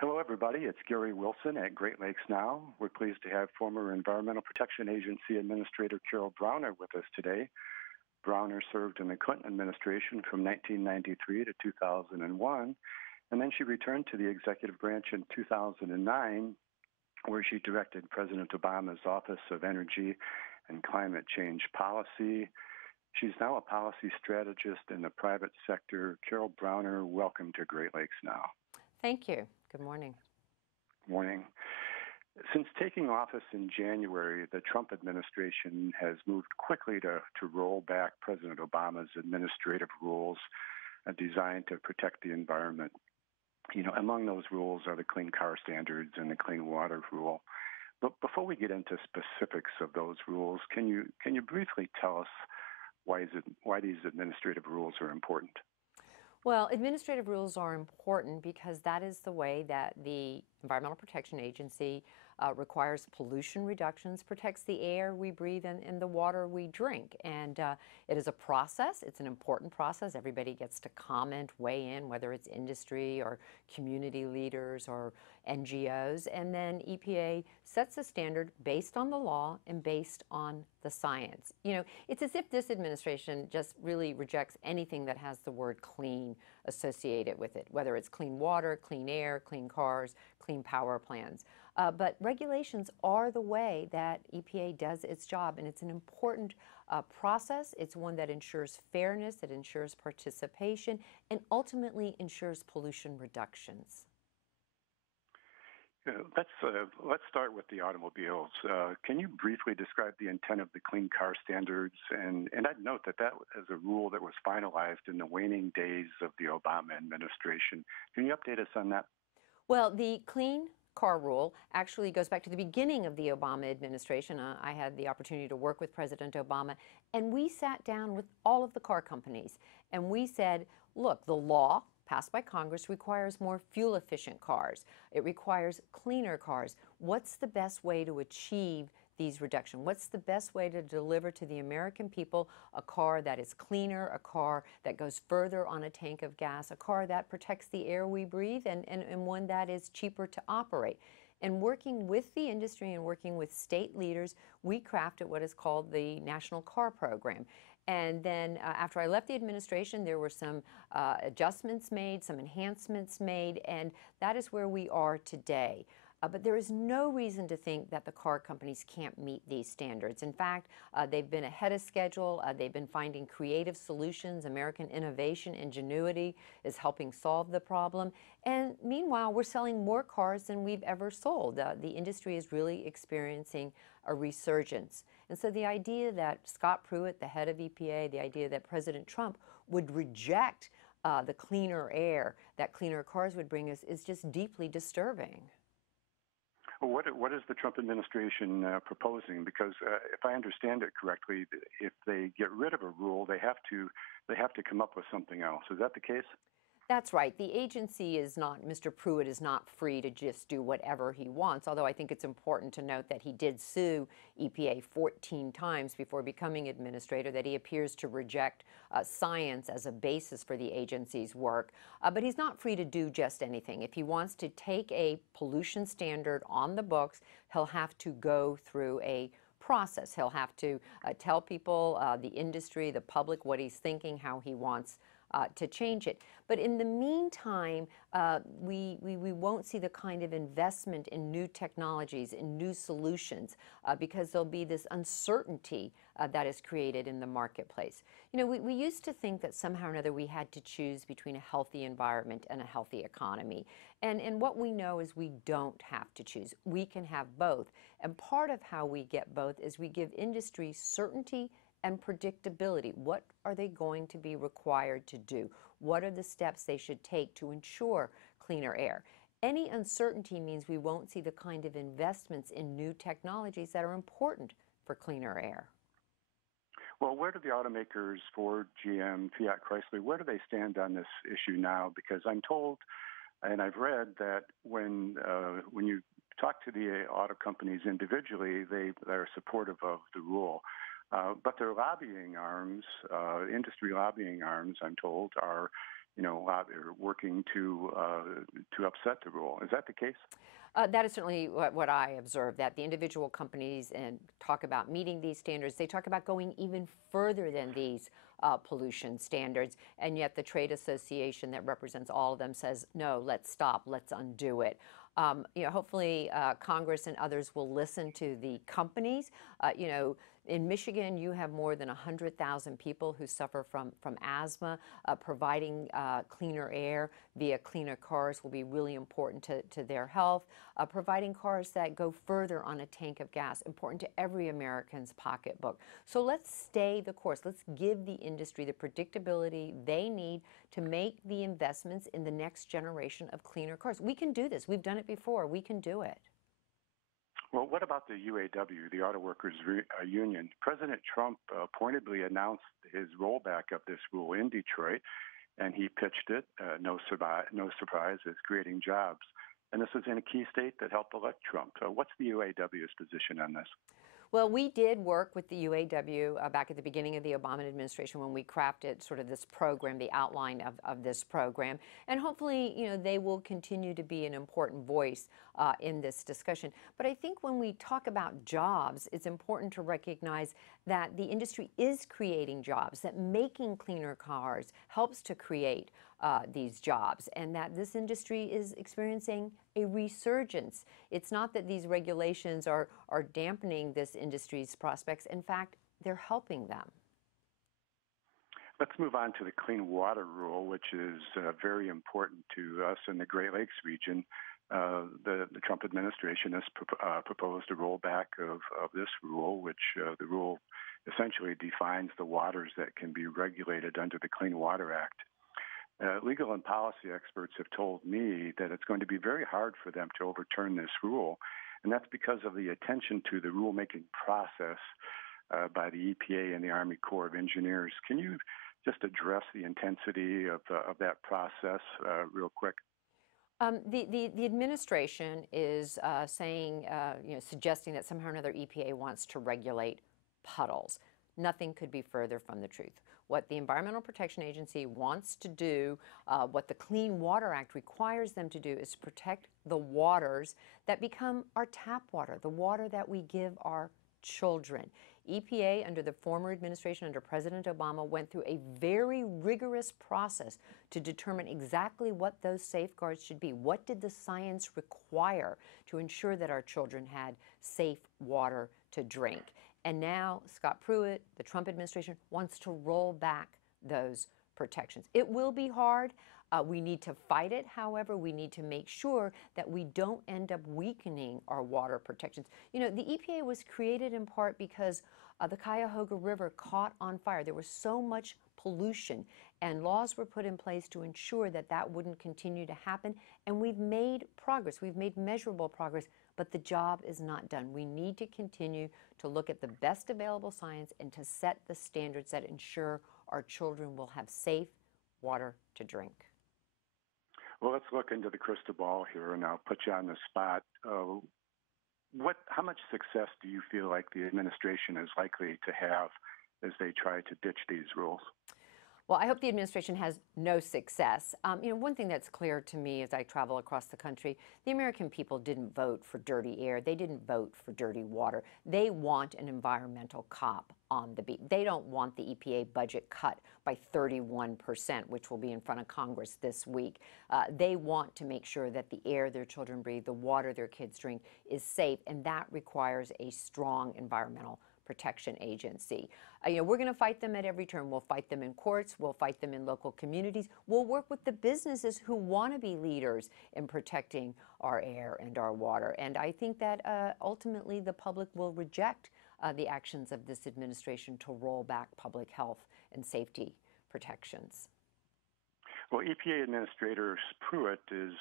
Hello, everybody. It's Gary Wilson at Great Lakes Now. We're pleased to have former Environmental Protection Agency Administrator Carol Browner with us today. Browner served in the Clinton administration from 1993 to 2001, and then she returned to the executive branch in 2009, where she directed President Obama's Office of Energy and Climate Change Policy. She's now a policy strategist in the private sector. Carol Browner, welcome to Great Lakes Now. Thank you. Good morning. Morning. Since taking office in January, the Trump administration has moved quickly to roll back President Obama's administrative rules designed to protect the environment. You know, among those rules are the Clean Car Standards and the Clean Water Rule. But before we get into specifics of those rules, can you briefly tell us why these administrative rules are important? Well, administrative rules are important because that is the way that the Environmental Protection Agency requires pollution reductions, protects the air we breathe and the water we drink. And it is a process. It's an important process. Everybody gets to comment, weigh in, whether it's industry or community leaders or NGOs. And then EPA sets a standard based on the law and based on the science. You know, it's as if this administration just really rejects anything that has the word clean associated with it, whether it's clean water, clean air, clean cars, clean power plants. But regulations are the way that EPA does its job, and it's an important process. It's one that ensures fairness, that ensures participation, and ultimately ensures pollution reductions. Let's start with the automobiles. Can you briefly describe the intent of the Clean Car Standards? And I'd note that is a rule that was finalized in the waning days of the Obama administration. Can you update us on that? Well, the Clean Car Rule actually goes back to the beginning of the Obama administration. I had the opportunity to work with President Obama, and we sat down with all of the car companies, and we said, look, the law passed by Congress requires more fuel-efficient cars. It requires cleaner cars. What's the best way to achieve these reductions? What's the best way to deliver to the American people a car that is cleaner, a car that goes further on a tank of gas, a car that protects the air we breathe, and one that is cheaper to operate? And working with the industry and working with state leaders, we crafted what is called the National Car Program. And then after I left the administration, there were some adjustments made, some enhancements made, and that is where we are today. But there is no reason to think that the car companies can't meet these standards. In fact, they've been ahead of schedule. They've been finding creative solutions. American innovation, ingenuity is helping solve the problem. And meanwhile, we're selling more cars than we've ever sold. The industry is really experiencing a resurgence. And so the idea that Scott Pruitt, the head of EPA, the idea that President Trump would reject the cleaner air that cleaner cars would bring us is just deeply disturbing. Well, what is the Trump administration proposing? Because if I understand it correctly, if they get rid of a rule, they have to come up with something else. Is that the case? That's right. The agency is not, Mr. Pruitt is not free to just do whatever he wants, although I think it's important to note that he did sue EPA 14 times before becoming administrator, that he appears to reject science as a basis for the agency's work. But he's not free to do just anything. If he wants to take a pollution standard on the books, he'll have to go through a process. He'll have to tell people, the industry, the public, what he's thinking, how he wants to change it. But in the meantime, we won't see the kind of investment in new technologies, in new solutions, because there'll be this uncertainty that is created in the marketplace. You know, we used to think that somehow or another we had to choose between a healthy environment and a healthy economy. And what we know is we don't have to choose. We can have both. And part of how we get both is we give industry certainty and predictability. What are they going to be required to do? What are the steps they should take to ensure cleaner air? Any uncertainty means we won't see the kind of investments in new technologies that are important for cleaner air. Well, where do the automakers, Ford, GM, Fiat, Chrysler, where do they stand on this issue now? Because I'm told, and I've read, that when you talk to the auto companies individually, they're supportive of the rule. But their lobbying arms, industry lobbying arms, I'm told, are or working to upset the rule. Is that the case? That is certainly what I observe, that the individual companies and talk about meeting these standards. They talk about going even further than these pollution standards, and yet the trade association that represents all of them says, no, let's stop, let's undo it. Hopefully Congress and others will listen to the companies. In Michigan, you have more than 100,000 people who suffer from asthma. Providing cleaner air via cleaner cars will be really important to their health. Providing cars that go further on a tank of gas, important to every American's pocketbook. So let's stay the course. Let's give the industry the predictability they need to make the investments in the next generation of cleaner cars. We can do this. We've done it before. We can do it. Well, what about the UAW, the Auto Workers Union? President Trump pointedly announced his rollback of this rule in Detroit, and he pitched it, no surprise, as creating jobs. And this is in a key state that helped elect Trump. So what's the UAW's position on this? Well, we did work with the UAW back at the beginning of the Obama administration when we crafted sort of this program, the outline of this program. And hopefully, they will continue to be an important voice in this discussion. But I think when we talk about jobs, it's important to recognize that the industry is creating jobs, that making cleaner cars helps to create these jobs, and that this industry is experiencing a resurgence. It's not that these regulations are dampening this industry's prospects. In fact, they're helping them. Let's move on to the Clean Water Rule, which is very important to us in the Great Lakes region. The Trump administration has proposed a rollback of this rule, which the rule essentially defines the waters that can be regulated under the Clean Water Act. Legal and policy experts have told me that it's going to be very hard for them to overturn this rule, and that's because of the attention to the rulemaking process by the EPA and the Army Corps of Engineers. Can you just address the intensity of that process real quick? The administration is saying, suggesting that somehow or another EPA wants to regulate puddles. Nothing could be further from the truth. What the Environmental Protection Agency wants to do, what the Clean Water Act requires them to do, is protect the waters that become our tap water, the water that we give our children. EPA, under the former administration, under President Obama, went through a very rigorous process to determine exactly what those safeguards should be. What did the science require to ensure that our children had safe water to drink? And now Scott Pruitt, the Trump administration, wants to roll back those protections. It will be hard. We need to fight it. However, we need to make sure that we don't end up weakening our water protections. The EPA was created in part because the Cuyahoga River caught on fire. There was so much pollution, and laws were put in place to ensure that that wouldn't continue to happen. And we've made progress. We've made measurable progress, but the job is not done. We need to continue to look at the best available science and to set the standards that ensure our children will have safe water to drink. Well, let's look into the crystal ball here, and I'll put you on the spot. How much success do you feel like the administration is likely to have as they try to ditch these rules? Well, I hope the administration has no success. One thing that's clear to me as I travel across the country, the American people didn't vote for dirty air. They didn't vote for dirty water. They want an environmental cop on the beat. They don't want the EPA budget cut by 31%, which will be in front of Congress this week. They want to make sure that the air their children breathe, the water their kids drink is safe, and that requires a strong environmental protection agency. We're going to fight them at every turn. We'll fight them in courts. We'll fight them in local communities. We'll work with the businesses who want to be leaders in protecting our air and our water. And I think that ultimately the public will reject the actions of this administration to roll back public health and safety protections. Well, EPA Administrator Pruitt is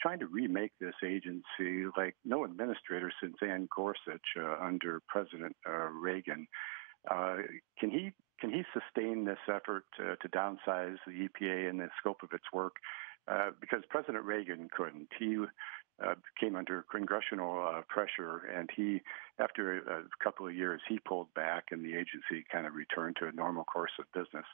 trying to remake this agency like no administrator since Ann Gorsuch under President Reagan. Can he sustain this effort to downsize the EPA and the scope of its work? Because President Reagan couldn't. He came under congressional pressure, and he, after a couple of years, he pulled back, and the agency kind of returned to a normal course of business.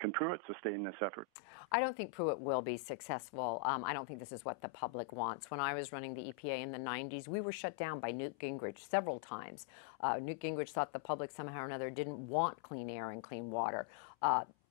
Can Pruitt sustain this effort? I don't think Pruitt will be successful. I don't think this is what the public wants. When I was running the EPA in the 90s, we were shut down by Newt Gingrich several times. Newt Gingrich thought the public somehow or another didn't want clean air and clean water.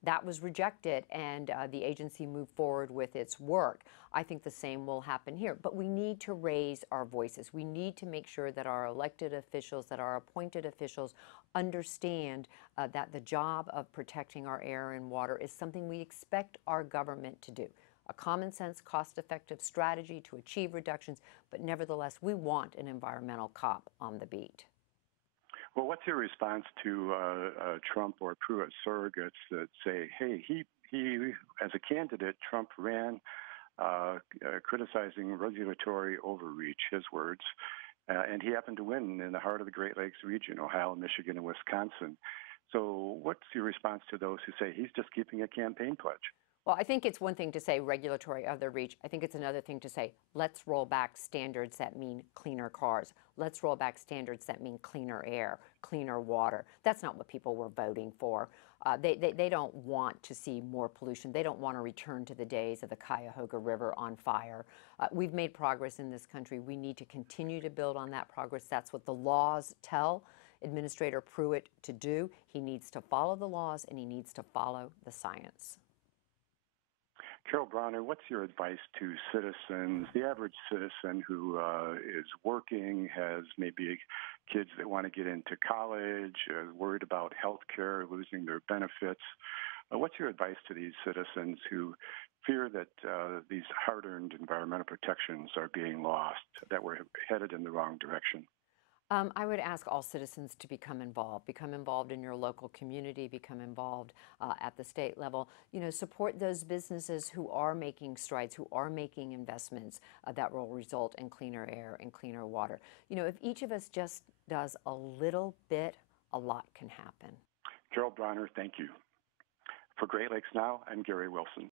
That was rejected, and the agency moved forward with its work. I think the same will happen here, but we need to raise our voices. We need to make sure that our elected officials, that our appointed officials understand that the job of protecting our air and water is something we expect our government to do. A common sense, cost-effective strategy to achieve reductions, but nevertheless, we want an environmental cop on the beat. Well, what's your response to Trump or Pruitt surrogates that say, hey, he as a candidate, Trump ran criticizing regulatory overreach, his words, and he happened to win in the heart of the Great Lakes region, Ohio, Michigan, and Wisconsin. So what's your response to those who say he's just keeping a campaign pledge? Well, I think it's one thing to say regulatory overreach. I think it's another thing to say, let's roll back standards that mean cleaner cars. Let's roll back standards that mean cleaner air, cleaner water. That's not what people were voting for. They don't want to see more pollution. They don't want to return to the days of the Cuyahoga River on fire. We've made progress in this country. We need to continue to build on that progress. That's what the laws tell Administrator Pruitt to do. He needs to follow the laws, and he needs to follow the science. Carol Browner, what's your advice to citizens, the average citizen who is working, has maybe kids that want to get into college, worried about health care, losing their benefits? What's your advice to these citizens who fear that these hard-earned environmental protections are being lost, that we're headed in the wrong direction? I would ask all citizens to become involved. Become involved in your local community, become involved at the state level. You know, support those businesses who are making strides, who are making investments that will result in cleaner air and cleaner water. You know, if each of us just does a little bit, a lot can happen. Carol Browner, thank you. For Great Lakes Now, I'm Gary Wilson.